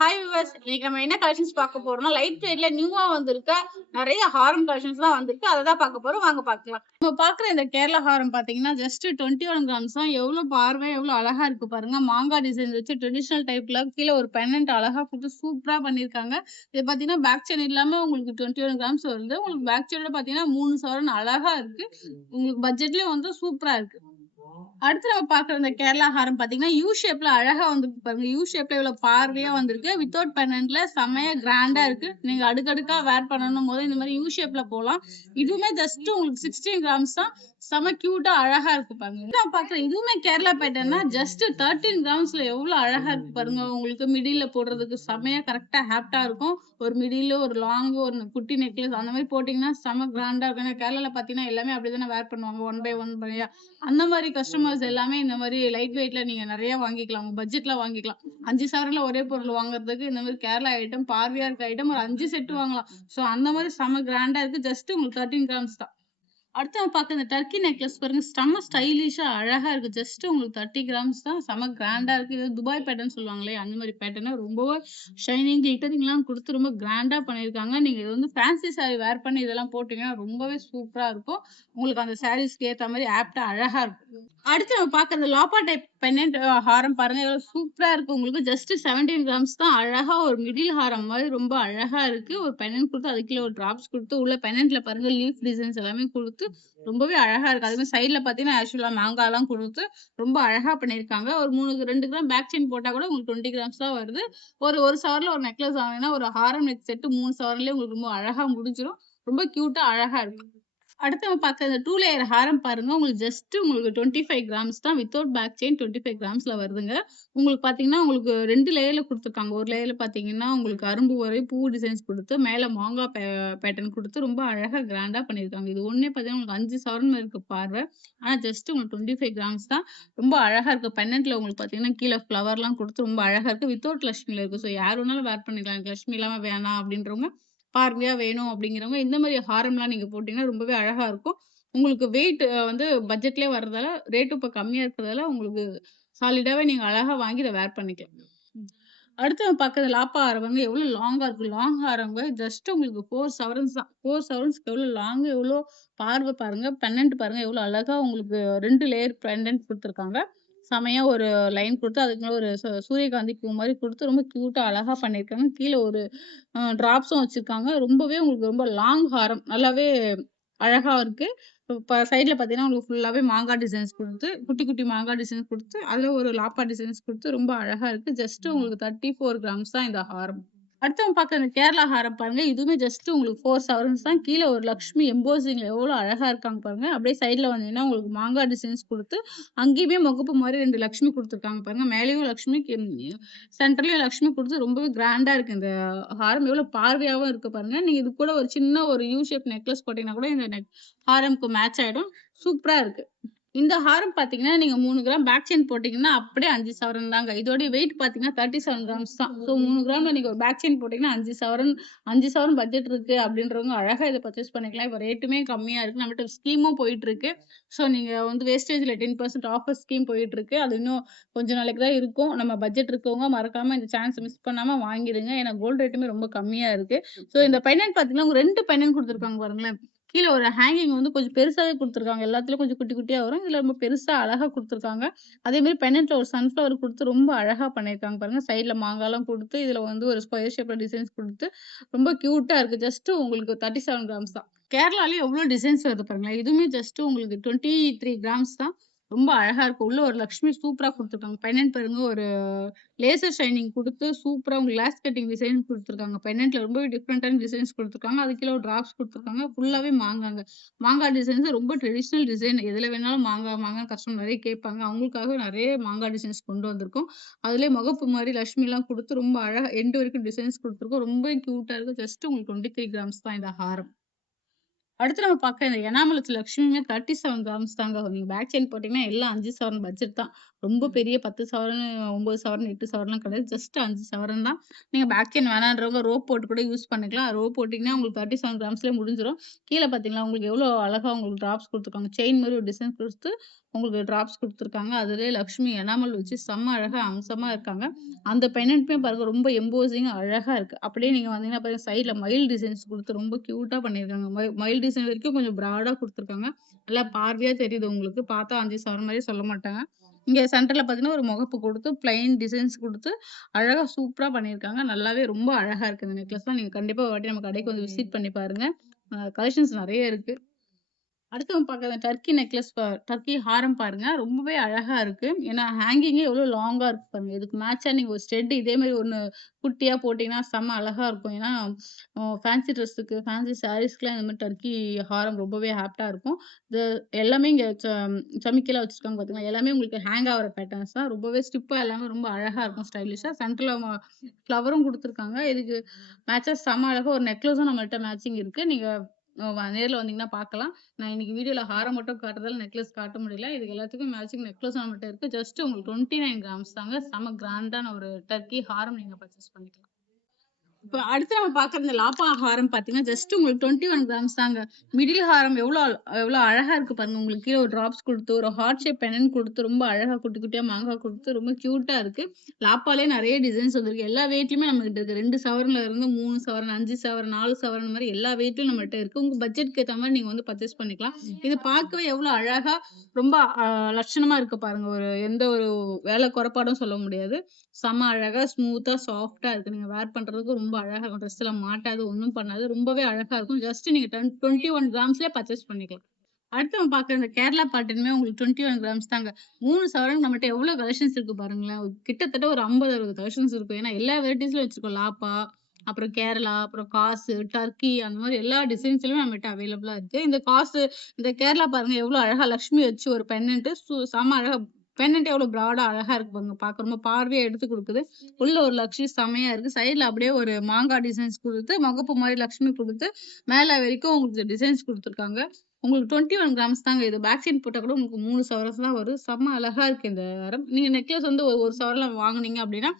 Hi viewers, இன்னைக்கு நம்ம என்ன கலெக்ஷன்ஸ் பார்க்க போறோம்னா லைட் வெயிட்ல நியூவா வந்திருக்க நிறைய ஹாரம் கலெக்ஷன்ஸ் தான் வந்திருக்கு. அதை தான் பார்க்க போறோம். வாங்க பார்க்கலாம். நம்ம பார்க்குற இந்த கேரளா ஹாரம் பார்த்தீங்கன்னா ஜஸ்ட் 21 கிராம்ஸ் தான். எவ்வளோ பார்வை எவ்வளோ அழகா இருக்கு பாருங்க. மாங்காய் டிசைன் வச்சு ட்ரெடிஷனல் டைப்ல கீழே ஒரு பெண்ணன்ட் அழகா போட்டு சூப்பரா பண்ணியிருக்காங்க. இது பார்த்தீங்கன்னா பேக் செயின் இல்லாம உங்களுக்கு 21 கிராம்ஸ் வருது. உங்களுக்கு பேக் செயினோட பார்த்தீங்கன்னா 3 சவரன் அழகா இருக்கு. உங்களுக்கு பட்ஜெட்லயும் வந்து சூப்பரா இருக்கு. அடுத்து நம்ம பாக்குற இந்த கேரளா ஹாரம் பாத்தீங்கன்னா யூ ஷேப்ல அழகா வந்துருக்கு பாருங்க. யூ ஷேப்ல இவ்வளவு பார்வையா வந்திருக்கு. வித்தவுட் பெண்டன்ட்ல செமையா கிராண்டா இருக்கு. நீங்க அடுக்கடுக்கா வேர் பண்ணணும் போது இந்த மாதிரி யூ ஷேப்ல போலாம். இதுவுமே ஜஸ்ட் உங்களுக்கு 16 கிராம்ஸ் தான். செம கியூட்டா அழகா இருக்கு பாருங்க. நான் பாக்குறேன் இதுவுமே கேரளா பேட்டர்னா ஜஸ்ட் 13 கிராம்ஸ்ல எவ்வளவு அழகா இருக்கு பாருங்க. உங்களுக்கு மிடில்ல போடுறதுக்கு செமையா கரெக்டா ஹேப்டா இருக்கும். ஒரு மிடில் ஒரு லாங் ஒரு குட்டி நெக்லஸ் அந்த மாதிரி போட்டீங்கன்னா செம கிராண்டா இருக்கும். ஏன்னா கேரளால பாத்தீங்கன்னா எல்லாமே அப்படிதானே வேர் பண்ணுவாங்க. ஒன் பை ஒன் பையா அந்த மாதிரி கஸ்டமர்ஸ் எல்லாமே இந்த மாதிரி லைட் வெயிட்ல நீங்க நிறைய வாங்கிக்கலாம். உங்க பட்ஜெட்ல வாங்கிக்கலாம். 5 சவரன்ல ஒரே பொருள் வாங்குறதுக்கு இந்த மாதிரி கேரளா ஐட்டம் பார்வையா இருக்க ஐட்டம் ஒரு 5 செட் வாங்கலாம். சோ அந்த மாதிரி செம கிராண்டா இருக்கு. ஜஸ்ட் உங்களுக்கு 13 கிராம்ஸ் தான். அடுத்து நம்ம பார்க்க இந்த டர்க்கி நெக்லஸ் பாருங்க. செம்ம ஸ்டைலிஷா அழகா இருக்கு. ஜஸ்ட் உங்களுக்கு 30 கிராம்ஸ் தான். செம கிராண்டா இருக்கு. இது துபாய் பேட்டர்ன் சொல்லுவாங்களே அந்த மாதிரி பேட்டர்ன் ரொம்பவே ஷைனிங் கிளிட்டரிங்லாம் கொடுத்து ரொம்ப கிராண்டா பண்ணியிருக்காங்க. நீங்க இது வந்து ஃபேன்சி சாரி வேர் பண்ணி இதெல்லாம் போட்டீங்கன்னா ரொம்பவே சூப்பரா இருக்கும். உங்களுக்கு அந்த சாரீஸ்க்கு ஏற்ற மாதிரி ஆப்டா அழகா இருக்கும். அடுத்து நம்ம பார்க்கறது லாப்பா டைப் பெண்டன்ட் ஹாரம் பாருங்க. எவ்வளவு சூப்பரா இருக்கு. உங்களுக்கு ஜஸ்ட் 17 கிராம்ஸ் தான். அழகா ஒரு மிடில் ஹாரம் மாதிரி ரொம்ப அழகா இருக்கு. ஒரு பெண்டன்ட் கொடுத்து அதுக்குள்ள ஒரு டிராப்ஸ் கொடுத்து உள்ள பெண்டன்ட்ல பாருங்க லீஃப் டிசைன்ஸ் எல்லாமே கொடுத்து ரொம்பவே அழகா இருக்கு. அதே மாதிரி சைட்ல பாத்தீங்கன்னா ஆக்சுவலா மாங்காய்லாம் கொடுத்து ரொம்ப அழகா பண்ணியிருக்காங்க. ஒரு 2 கிராம் பேக் செயின் போட்டா கூட உங்களுக்கு 20 கிராம்ஸ் தான் வருது. ஒரு சவரன்ல ஒரு நெக்லஸ் வாங்கினா ஒரு ஹாரம் நெக் செட் 3 சவரன்லயே உங்களுக்கு ரொம்ப அழகா முடிஞ்சிடும். ரொம்ப கியூட்டா அழகா இருக்கு. அடுத்து நம்ம பார்க்க இந்த 2 லேயர் ஹாரம் பாருங்க. உங்களுக்கு 25 கிராம்ஸ் தான். வித்தவுட் பேக் செயின் 25 கிராம்ஸ்ல வருதுங்க. உங்களுக்கு பார்த்தீங்கன்னா, உங்களுக்கு 2 லேயர்ல குடுத்துருக்காங்க. ஒரு லேயர்ல பார்த்தீங்கன்னா, உங்களுக்கு அரும்பு வரை பூ டிசைன்ஸ் குடுத்து, மேல மாங்கா பேட்டர்ன் குடுத்து ரொம்ப அழகா கிராண்டா பண்ணியிருக்காங்க. இது ஒண்ணே பார்த்தீங்கன்னா, உங்களுக்கு 5 சவரன் இருக்கு பார்வை. ஆனா ஜஸ்ட் உங்களுக்கு 25 கிராம்ஸ் தான். ரொம்ப அழகா இருக்கு. பெண்டன்ட்ல உங்களுக்கு பார்த்தீங்கன்னா, கீழ ஃப்ளவர்லாம் குடுத்து ரொம்ப அழகா இருக்கு. வித்தவுட் லட்சுமில இருக்கு. ஸோ யார் வேணாலும் வேர் பண்ணிக்கலாம். எனக்கு லட்சுமி இல்லாம வேணாம் அப்படின்றவங்க பார்வையா வேணும் அப்படிங்கிறவங்க இந்த மாதிரி ஹாரம்லாம் நீங்க போட்டீங்கன்னா ரொம்பவே அழகா இருக்கும். உங்களுக்கு வெயிட் வந்து பட்ஜெட்லயே வர்றதால ரேட்டும் இப்ப கம்மியா இருக்கிறதால உங்களுக்கு சாலிடாவே நீங்க அழகா வாங்கி இத வேர் பண்ணிக்கலாம். ம். அடுத்து நம்ம பார்க்கறது லாப்பா ஆரவங்க எவ்வளோ லாங்கா இருக்கு. லாங் ஆரவங்க ஜஸ்ட் உங்களுக்கு 4 சவரன்ஸ் தான். 4 சவரன்ஸ்க்கு எவ்வளோ லாங் எவ்வளோ பார்வை பாருங்க. பெண்டன்ட் பாருங்க எவ்வளோ அழகா உங்களுக்கு 2 லேயர் பெண்டன்ட் குடுத்துருக்காங்க. செமையா ஒரு லைன் குடுத்து அதுக்கு மேல ஒரு சூரியகாந்தி பூ மாரி குடுத்து ரொம்ப கியூட்டா அழகா பண்ணியிருக்காங்க. கீழ ஒரு ட்ராப்ஸும் வச்சிருக்காங்க. ரொம்பவே உங்களுக்கு ரொம்ப லாங் ஹாரம். நல்லாவே அழகா இருக்கு. இப்ப சைட்ல பார்த்தீங்கன்னா, உங்களுக்கு ஃபுல்லாவே மாங்கா டிசைன்ஸ் குடுத்து, குட்டி, குட்டி மாங்கா டிசைன்ஸ் குடுத்து, அதுல ஒரு லாப்பா டிசைன்ஸ் குடுத்து ரொம்ப அழகா இருக்கு. ஜஸ்ட் உங்களுக்கு 34 கிராம்ஸ் தான் இந்த ஹாரம். அடுத்து நம்ம பார்க்குற இந்த கேரளா ஹாரம் பாருங்க. இதுவுமே ஜஸ்ட் உங்களுக்கு 4 சவரன்ஸ் தான். கீழ ஒரு லக்ஷ்மி எம்போசிங்ல எவ்வளோ அழகா இருக்காங்க பாருங்க. அப்படியே சைட்ல வந்தீங்கன்னா, உங்களுக்கு மாங்கா டிசைன்ஸ் குடுத்து, அங்கேயுமே முகப்பு மாரி 2 லக்ஷ்மி குடுத்துருக்காங்க பாருங்க. மேலேயும் லக்ஷ்மி சென்டர்லயும் லக்ஷ்மி குடுத்து ரொம்பவே கிராண்டா இருக்கு இந்த ஹாரம். எவ்வளோ பார்வையாவும் இருக்கு பாருங்க. நீங்க இது கூட ஒரு சின்ன ஒரு யூ ஷேப் நெக்லஸ் போட்டீங்கன்னா கூட இந்த ஹாரம்க்கு மேட்ச் ஆயிடும். சூப்பரா இருக்கு. இந்த ஹாரம் பார்த்தீங்கன்னா, நீங்க 3 கிராம் பேக் செயின் போட்டீங்கன்னா, அப்படியே 5 சவரன் தாங்க. இதோட வெயிட் பார்த்தீங்கன்னா 37 கிராம்ஸ் தான். ஸோ 3 கிராம்ல நீங்க ஒரு பேக் செயின் போட்டீங்கன்னா 5 சவரன் பட்ஜெட் இருக்கு அப்படின்றவங்க அழகா இத பர்ச்சேஸ் பண்ணிக்கலாம். இப்ப ரேட்டுமே கம்மியா இருக்கு. நம்மட்ட ஸ்கீமும் போயிட்டுருக்கு. ஸோ நீங்க வந்து வேஸ்டேஜ்ல 10% ஆஃபர் ஸ்கீம் போயிட்டுருக்கு. அது இன்னும் கொஞ்ச நாளைக்கு தான் இருக்கும். நம்ம பட்ஜெட் இருக்கவங்க மறக்காம இந்த சான்ஸ் மிஸ் பண்ணாம வாங்கிடுங்க. ஏன்னா கோல்ட் ரேட்டுமே ரொம்ப கம்மியா இருக்கு. ஸோ இந்த பெண்டன்ட் பார்த்தீங்கன்னா, 2 பெண்டன்ட் குடுத்துருக்காங்க பாருங்களேன். கீழ ஒரு ஹேங்கிங் வந்து கொஞ்சம் பெருசாவே குடுத்துருக்காங்க. எல்லாத்துலயும் கொஞ்சம் குட்டி குட்டியா வரும். இதுல ரொம்ப பெருசா அழகா குடுத்துருக்காங்க. அதே மாரி பெண்டன்ட்ல ஒரு சன்ஃப்ளவர் குடுத்து ரொம்ப அழகா பண்ணியிருக்காங்க பாருங்க. சைட்ல மாங்காலாம் குடுத்து, இதுல வந்து ஒரு ஸ்கொயர் ஷேப்ல டிசைன்ஸ் குடுத்து, ரொம்ப கியூட்டா இருக்கு. ஜஸ்ட் உங்களுக்கு 37 கிராம்ஸ் தான். கேரளாலயும் எவ்ளோ டிசைன்ஸ் வருது பாருங்களேன். இதுவுமே ஜஸ்ட் உங்களுக்கு 23 கிராம்ஸ் தான். ரொம்ப அழகா இருக்கு. உள்ள ஒரு லக்ஷ்மி சூப்பரா குடுத்துருக்காங்க. பெண்டன்ட் பாருங்க ஒரு லேசர் ஷைனிங் குடுத்து சூப்பரா உங்களுக்கு கிளாஸ் கட்டிங் டிசைன் குடுத்துருக்காங்க. பெண்டன்ட்ல ரொம்பவே டிஃபரெண்டான டிசைன்ஸ் குடுத்துருக்காங்க. அதுக்கு கீழ ஒரு டிராப்ஸ் குடுத்துருக்காங்க. ஃபுல்லாவே மாங்காங்க. மாங்கா டிசைன்ஸ் ரொம்ப ட்ரெடிஷனல் டிசைன். எதுல வேணாலும் மாங்கான்னு கஸ்டமர் நெறைய கேட்பாங்க. அவங்களுக்காகவே நெறைய மாங்கா டிசைன்ஸ் கொண்டு வந்திருக்கோம். அதிலயே முகப்பு மாரி லட்சுமிலாம் குடுத்து ரொம்ப அழகா எண்ட் வரைக்கும் டிசைன்ஸ் குடுத்துருக்கோம். ரொம்ப கியூட்டா இருக்கு. ஜஸ்ட் உங்களுக்கு 23 கிராம்ஸ் தான் இந்த ஹாரம். அடுத்து நம்ம பார்க்க இந்த எனாமலத்து லக்ஷ்மியுமே 37 கிராம்ஸ் தாங்க. நீங்க பேக் செயின் போட்டீங்கன்னா, எல்லாம் 5 சவரன் பட்ஜெட் தான். ரொம்ப பெரிய 10 சவரன், 9 சவரன், 8 சவரன்லாம் கிடையாது. ஜஸ்ட் 5 சவரன் தான். நீங்க பேக் செயின் வேணான்றவங்க ரோப் போட்டு கூட யூஸ் பண்ணிக்கலாம். ரோப் போட்டீங்கன்னா, உங்களுக்கு 37 கிராம்ஸ்லயே முடிஞ்சிரும். கீழ பார்த்தீங்களா, உங்களுக்கு எவ்வளோ அழகா உங்களுக்கு டிராப்ஸ் குடுத்துருக்காங்க. செயின் மாரி ஒரு டிசைன் குடுத்து, உங்களுக்கு டிராப்ஸ் குடுத்துருக்காங்க. அதிலேயே லக்ஷ்மி எனாமல் வச்சு செம்ம அழகா அம்சமா இருக்காங்க. அந்த பெண்டன்ட்டுமே பாருங்க ரொம்ப எம்போசிங்கா அழகா இருக்கு. அப்படியே நீங்க வந்தீங்கன்னா பாருங்க சைட்ல மயில் டிசைன்ஸ் குடுத்து ரொம்ப கியூட்டா பண்ணியிருக்காங்க. மயில் டிசைன் வரைக்கும் கொஞ்சம் ப்ராடா குடுத்துருக்காங்க. நல்லா பார்வையா தெரியுது உங்களுக்கு. பார்த்தா 5 சவரன் மாரி சொல்ல மாட்டாங்க. இங்க சென்டர்ல பார்த்தீங்கன்னா, ஒரு முகப்பு குடுத்து பிளைன் டிசைன்ஸ் குடுத்து அழகா சூப்பரா பண்ணியிருக்காங்க. நல்லாவே ரொம்ப அழகா இருக்கு இந்த நெக்லஸ்லாம். நீங்க கண்டிப்பா ஒரு வாட்டி நம்ம கடைக்கு வந்து விசிட் பண்ணி பாருங்க. கலெக்ஷன்ஸ் நெறைய இருக்கு. அடுத்து நம்ம பார்க்குற டர்க்கி நெக்லஸ் டர்க்கி ஹாரம் பாருங்க. ரொம்பவே அழகா இருக்கு. ஏன்னா ஹேங்கிங்கே எவ்வளோ லாங்கா இருக்கு பாருங்க. இதுக்கு மேட்சா நீங்க ஒரு ஸ்டெட் இதே மாரி ஒண்ணு குட்டியா போட்டீங்கன்னா செம்ம அழகா இருக்கும். ஏன்னா ஃபேன்சி ட்ரெஸ்ஸுக்கு, ஃபேன்சி சாரீஸ்க்குலாம் இந்த மாரி டர்க்கி ஹாரம் ரொம்பவே ஆப்ட்டா இருக்கும். இது எல்லாமே இங்க சமிக்கிலாம் வச்சிருக்காங்க பார்த்தீங்களா, எல்லாமே உங்களுக்கு ஹேங் ஆகுற பேட்டர்ன்ஸ் தான். ரொம்பவே ஸ்டிப்பா எல்லாமே ரொம்ப அழகா இருக்கும் ஸ்டைலிஷா. சென்டர்ல ஃப்ளவரும் குடுத்துருக்காங்க. இதுக்கு மேட்சா செம்ம அழகா ஒரு நெக்லஸும் நம்மள்ட்ட மேட்சிங் இருக்கு. நீங்க நேர்ல வந்தீங்கன்னா பார்க்கலாம். நான் இன்னைக்கு வீடியோல ஹாரம் மட்டும் காட்டுறதால நெக்லஸ் காட்ட முடியல. இதுக்கு எல்லாத்துக்கும் மேட்சிங் நெக்லஸும் நம்மட்ட இருக்கு. ஜஸ்ட் உங்களுக்கு 29 கிராம்ஸ் தாங்க. செம்ம கிராண்டான ஒரு டர்க்கி ஹாரம் நீங்க பர்ச்சேஸ் பண்ணிக்கலாம். இப்ப அடுத்து நம்ம பார்க்குற இந்த லாப்பா ஹாரம் பார்த்தீங்கன்னா, ஜஸ்ட் உங்களுக்கு 21 கிராம்ஸ் தாங்க. மிடில் ஹாரம் எவ்வளோ அழகா இருக்கு பாருங்க. உங்களுக்கு கீழ ஒரு டிராப்ஸ் குடுத்து, ஒரு ஹார்ட் ஷேப் பெண்டன்ட் குடுத்து, ரொம்ப அழகா குட்டி குட்டியா மாங்காய் குடுத்து, ரொம்ப கியூட்டா இருக்கு. லாப்பாலே நெறைய டிசைன்ஸ் வந்திருக்கு. எல்லா வெயிட்லயுமே நம்மகிட்ட இருக்கு. 2 சவரன்ல இருந்து 3 சவரன், 5 சவரன், 4 சவரன் மாரி எல்லா வெயிட்லயும் நம்மள்ட்ட இருக்கு. உங்க பட்ஜெட்க்கு ஏத்த மாரி நீங்க வந்து பர்ச்சேஸ் பண்ணிக்கலாம். இது பார்க்கவே எவ்வளோ அழகா ரொம்ப லட்சணமா இருக்கு பாருங்க. எந்த ஒரு வேலை குறைபாடும் சொல்ல முடியாது. செம்ம அழகா ஸ்மூத்தா, சாஃப்ட்டா இருக்கு. நீங்க வேர் பண்றதுக்கு ரொம்ப அழகா இருக்கும். ட்ரெஸ்லாம் மாட்டாது, ஒண்ணும் பண்ணாது. ரொம்பவே அழகா இருக்கும். ஜஸ்ட் நீங்க 21 கிராம்ஸ்லயே பர்ச்சேஸ் பண்ணிக்கலாம். அடுத்து நம்ம பார்க்குற இந்த கேரளா பாட்டுமே உங்களுக்கு 21 கிராம்ஸ் தாங்க. 3 சவரன் நம்மட்ட எவ்வளோ கலெக்ஷன்ஸ் இருக்கு பாருங்களேன். கிட்டத்தட்ட ஒரு 50, 60 கலெக்ஷன்ஸ் இருக்கும். ஏன்னா எல்லா வெரைட்டீஸ்லயும் வச்சிருக்கோம். லாப்பா, அப்புறம் கேரளா, அப்புறம் காசு, டர்க்கி அந்த மாரி எல்லா டிசைன்ஸ்லயுமே நம்மட்ட அவைலபிளா இருக்கு. இந்த கேரளா பாருங்க எவ்வளோ அழகா லக்ஷ்மி வச்சு ஒரு பெண்டன்ட் செம்ம அழகா பெண்டன்ட் எவ்வளோ ப்ராடா அழகா இருக்கு பாருங்க. பார்க்க ரொம்ப பார்வையா எடுத்து குடுக்குது. உள்ள ஒரு லக்ஷ்மி செம்மையா இருக்கு. சைடுல அப்படியே ஒரு மாங்காய் டிசைன்ஸ் குடுத்து, முகப்பு மாரி லக்ஷ்மி குடுத்து, மேல வரைக்கும் உங்களுக்கு டிசைன்ஸ் குடுத்துருக்காங்க. உங்களுக்கு 21 கிராம்ஸ் தாங்க இது. பேக் சைட் போட்டா கூட உங்களுக்கு 3 சவரன்ஸ் தான் வரும். செம்ம அழகா இருக்கு இந்த ஹாரம். நீங்க நெக்லஸ் வந்து ஒரு சவரன்ல வாங்குனீங்க அப்படின்னா,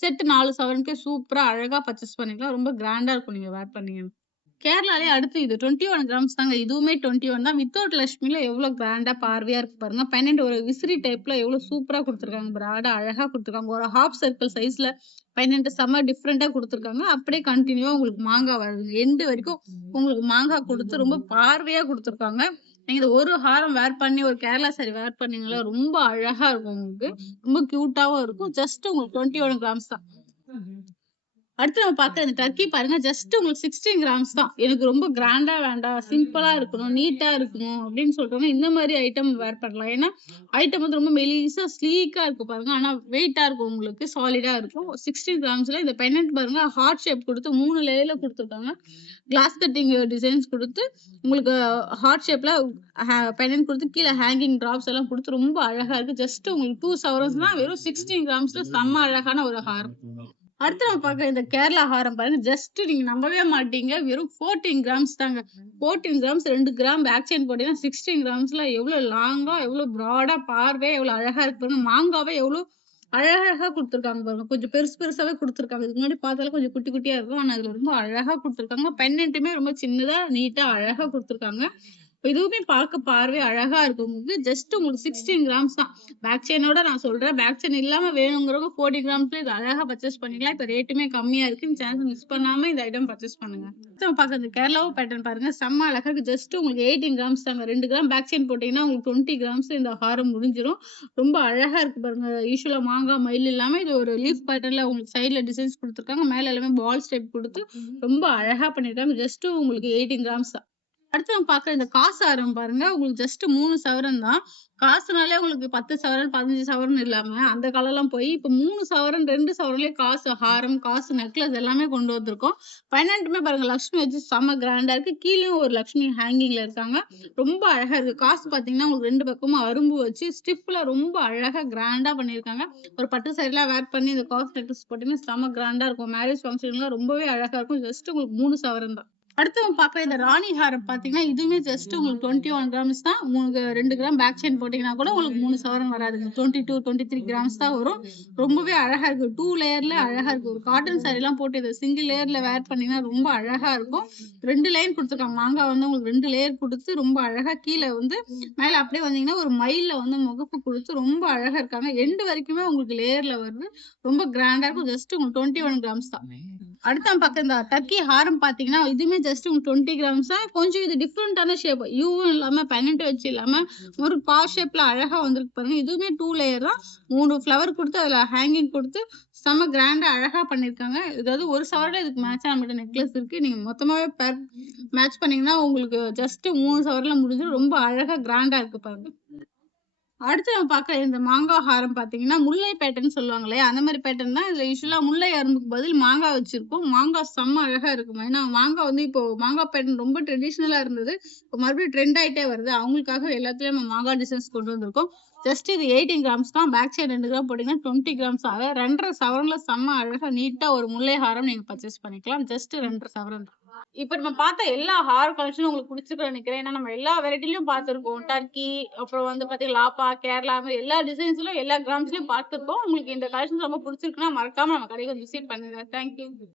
செட் 4 சவரனுக்கே சூப்பரா அழகா பர்ச்சேஸ் பண்ணிக்கலாம். ரொம்ப கிராண்டா இருக்கும் நீங்க வேர் பண்ணீங்கன்னா. கேரளாலயே அடுத்து இது 21 கிராம்ஸ் தாங்க. இதுவுமே 21 தான். வித்தவுட் லட்சுமில எவ்வளோ கிராண்டா பார்வையா இருக்கு பாருங்க. பெண்டன்ட் ஒரு விசிறி டைப்ல எவ்வளோ சூப்பரா குடுத்துருக்காங்க. ப்ராடா அழகா குடுத்துருக்காங்க. ஒரு ஹாஃப் சர்க்கிள் சைஸ்ல பெண்டன்ட் செம்ம டிஃப்ரெண்டா குடுத்துருக்காங்க. அப்படியே கன்டினியூவா உங்களுக்கு மாங்காய் வருது. எண்டு வரைக்கும் உங்களுக்கு மாங்காய் குடுத்து ரொம்ப பார்வையா குடுத்துருக்காங்க. நீங்க இந்த ஒரு ஹாரம் வேர் பண்ணி ஒரு கேரளா சாரி வேர் பண்ணீங்களா, ரொம்ப அழகா இருக்கும் உங்களுக்கு. ரொம்ப கியூட்டாவும் இருக்கும். ஜஸ்ட் உங்களுக்கு 21 கிராம்ஸ் தான். அடுத்து நம்ம பார்க்குற இந்த டர்க்கி பாருங்க. ஜஸ்ட் உங்களுக்கு 16 கிராம்ஸ் தான். எனக்கு ரொம்ப கிராண்டா வேண்டாம். சிம்பிளா இருக்கணும், நீட்டா இருக்கணும் அப்படின்னு சொல்றவங்க இந்த மாரி ஐட்டம் வேர் பண்ணலாம். ஏன்னா, ஐட்டம் வந்து ரொம்ப மெலிசா ஸ்லீக்கா இருக்கு பாருங்க. ஆனா வெயிட்டா இருக்கும் உங்களுக்கு. சாலிடா இருக்கும். 16 கிராம்ஸ்ல இந்த பெண்டன்ட் பாருங்க ஹார்ட் ஷேப் குடுத்து 3 லேயர்ல குடுத்துருக்காங்க. கிளாஸ் கட்டிங் டிசைன்ஸ் குடுத்து உங்களுக்கு ஹார்ட் ஷேப்ல பெண்டன்ட் குடுத்து கீழ ஹேங்கிங் டிராப்ஸ் எல்லாம் குடுத்து ரொம்ப அழகா இருக்கு. ஜஸ்ட் உங்களுக்கு 2 சவரன்ஸ் தான். வெறும் 16 கிராம்ஸ்ல செம்ம அழகான ஒரு ஹாரம். அடுத்து நம்ம பார்க்குற இந்த கேரளா ஹாரம் பாருங்க. ஜஸ்ட் நீங்க நம்பவே மாட்டீங்க. வெறும் 14 கிராம்ஸ் தாங்க. 14 கிராம்ஸ் 2 கிராம் பேக் செயின் போட்டீங்கன்னா 16 கிராம்ஸ்ல எவ்வளோ லாங்கா, எவ்வளோ ப்ராடா பார்வையா எவ்வளோ அழகா இருக்கு பாருங்க. மாங்காவே எவ்வளோ அழகழகா குடுத்துருக்காங்க பாருங்க. கொஞ்சம் பெருசு பெருசாவே குடுத்துருக்காங்க. இதுக்கு முன்னாடி பார்த்தாலும் கொஞ்சம் குட்டி குட்டியா இருக்கும். ஆனா இதுல ரொம்ப அழகா குடுத்துருக்காங்க. பெண்டன்ட்டுமே ரொம்ப சின்னதா, நீட்டா, அழகா குடுத்துருக்காங்க. இதுவுமே பார்க்க பார்வை அழகா இருக்கும் உங்களுக்கு. ஜஸ்ட் உங்களுக்கு 16 கிராம்ஸ் தான். பேக் செயினோட நான் சொல்றேன். பேக் செயின் இல்லாம வேணுங்கிறவங்க 40 கிராம்ஸ்ல இது அழகா பர்ச்சேஸ் பண்ணிக்கலாம். இப்ப ரேட்டுமே கம்மியா இருக்கு. இந்த சான்ஸ் மிஸ் பண்ணாம இந்த ஐட்டம் பர்ச்சேஸ் பண்ணுங்க. அடுத்து நம்ம பார்க்குறது கேரளாவும் பேட்டர்ன் பாருங்க. செம்ம அழகா இருக்கு. ஜஸ்ட் உங்களுக்கு 18 கிராம்ஸ் தாங்க. 2 கிராம் பேக் செயின் போட்டீங்கன்னா உங்களுக்கு 20 கிராம்ஸ் இந்த ஹாரம் முடிஞ்சிரும். ரொம்ப அழகா இருக்கு பாருங்க. யூசுவலா மாங்காய், மயில் இல்லாம இது ஒரு லீஃப் பேட்டர்ன்ல உங்களுக்கு சைடுல டிசைன்ஸ் குடுத்துருக்காங்க. மேல எல்லாமே பால்ஸ் டைப் குடுத்து ரொம்ப அழகா பண்ணிருக்காங்க. ஜஸ்ட் உங்களுக்கு 18 கிராம்ஸ் தான். அடுத்து நம்ம பார்க்குற இந்த காசு ஹாரம் பாருங்க. உங்களுக்கு ஜஸ்ட் 3 சவரன் தான். காசுனாலே உங்களுக்கு 10 சவரன், 15 சவரன் இல்லாம அந்த காலம்லாம் போய் இப்ப 3 சவரன், 2 சவரன்லயே காசு ஹாரம், காசு நெக்லஸ் எல்லாமே கொண்டு வந்திருக்கோம். பெண்டன்ட்டுமே பாருங்க லக்ஷ்மி வச்சு செம்ம கிராண்டா இருக்கு. கீழயும் ஒரு லக்ஷ்மி ஹேங்கிங்ல இருக்காங்க. ரொம்ப அழகா இருக்கு. காசு பார்த்தீங்கன்னா உங்களுக்கு 2 பக்கமும் அரும்பு வச்சு ஸ்டிஃப்ல ரொம்ப அழகா கிராண்டா பண்ணியிருக்காங்க. ஒரு பட்டு சாரிலாம் வேர் பண்ணி இந்த காசு நெக்லஸ் போட்டீங்கன்னா செம்ம கிராண்டா இருக்கும். மேரேஜ் ஃபங்ஷன்லாம் ரொம்பவே அழகா இருக்கும். ஜஸ்ட் உங்களுக்கு 3 சவரன் தான். அடுத்து நம்ம பார்க்குற இந்த ராணி ஹாரம் பார்த்தீங்கன்னா, இதுவுமே ஜஸ்ட் உங்களுக்கு 21 கிராம்ஸ் தான். உங்களுக்கு 2 கிராம் பேக் செயின் போட்டீங்கன்னா கூட உங்களுக்கு 3 சவரன் வராதுங்க. 22, 23 கிராம்ஸ் தான் வரும். ரொம்பவே அழகா இருக்கு. 2 லேயர்ல அழகா இருக்கு. ஒரு காட்டன் சாரீலாம் போட்டு இத சிங்கிள் லேயர்ல வேர் பண்ணீங்கன்னா ரொம்ப அழகா இருக்கும். 2 லைன் குடுத்துருக்காங்க. மாங்காய் வந்து உங்களுக்கு 2 லேயர் குடுத்து ரொம்ப அழகா கீழ வந்து மேல அப்படியே வந்தீங்கன்னா, ஒரு மயில்ல வந்து முகப்பு குடுத்து ரொம்ப அழகா இருக்காங்க. எண்ட் வரைக்குமே உங்களுக்கு லேயர்ல வருது. ரொம்ப கிராண்டா இருக்கும். ஜஸ்ட் உங்களுக்கு 21 கிராம்ஸ் தான். அடுத்து நம்ம பார்க்குற இந்த டர்க்கி ஹாரம் பார்த்தீங்கன்னா, இதுவுமே ஜஸ்ட் உங்களுக்கு 20 கிராம்ஸ் தான். கொஞ்சம் இது டிஃப்ரெண்டான ஷேப். யூவும் இல்லாம, பெனன்ட் வச்சு இல்லாம, ஒரு பார் ஷேப்ல அழகா வந்திருக்கு பாருங்க. இதுவுமே 2 லேயர் தான். 3 ஃப்ளவர் குடுத்து, அதுல ஹேங்கிங் குடுத்து, செம்ம கிராண்டா அழகா பண்ணியிருக்காங்க. அதாவது ஒரு சவரன்ல இதுக்கு மேட்சா நம்மகிட்ட நெக்லஸ் இருக்கு. நீங்க மொத்தமாவே மேட்ச் பண்ணீங்கன்னா, உங்களுக்கு ஜஸ்ட் 3 சவரன்ல முடிஞ்சிரும். ரொம்ப அழகா கிராண்டா இருக்கு பாருங்க. அடுத்து நம்ம பார்க்குற இந்த மாங்காய் ஹாரம் பார்த்தீங்கன்னா, முல்லை பேட்டர்ன் சொல்லுவாங்க இல்லையா? அந்த மாரி பேட்டர்ன் தான். இதுல யூசுவலா முல்லை அரும்புக்கு பதில் மாங்காய் வச்சிருக்கோம். மாங்காய் செம்ம அழகா இருக்குங்க. ஏன்னா மாங்காய் வந்து இப்போ மாங்காய் பேட்டர்ன் ரொம்ப ட்ரெடிஷனலா இருந்தது. இப்போ மறுபடியும் ட்ரெண்ட் ஆயிட்டே வருது. அவங்களுக்காக எல்லாத்துலயும் நம்ம மாங்காய் டிசைன்ஸ் கொண்டு வந்திருக்கோம். ஜஸ்ட் இது 18 கிராம்ஸ் தான். பேக் சைடு 2 கிராம் போட்டீங்கன்னா 20 கிராம்ஸ். அதாவது 2 1/2 சவரன்ல செம்ம அழகா நீட்டா ஒரு முல்லை ஹாரம் நீங்க பர்ச்சேஸ் பண்ணிக்கலாம். ஜஸ்ட் 2 1/2 சவரன் தான். இப்ப நம்ம பார்த்த எல்லா ஹார் கலெக்ஷனும் உங்களுக்கு பிடிச்சிருக்கும்னு நினைக்கிறேன். ஏன்னா நம்ம எல்லா வெரைட்டிலயும் பார்த்திருக்கோம். டர்க்கி, அப்புறம் வந்து பார்த்தீங்கன்னா லாப்பா, கேரளா அந்த மாரி எல்லா டிசைன்ஸ்லயும், எல்லா கிராம்ஸ்லயும் பார்த்திருக்கோம். உங்களுக்கு இந்த கலெக்ஷன்ஸ் ரொம்ப பிடிச்சிருக்குன்னா, மறக்காம நம்ம கடைக்கு வந்து விசிட் பண்ணுங்க. Thank you.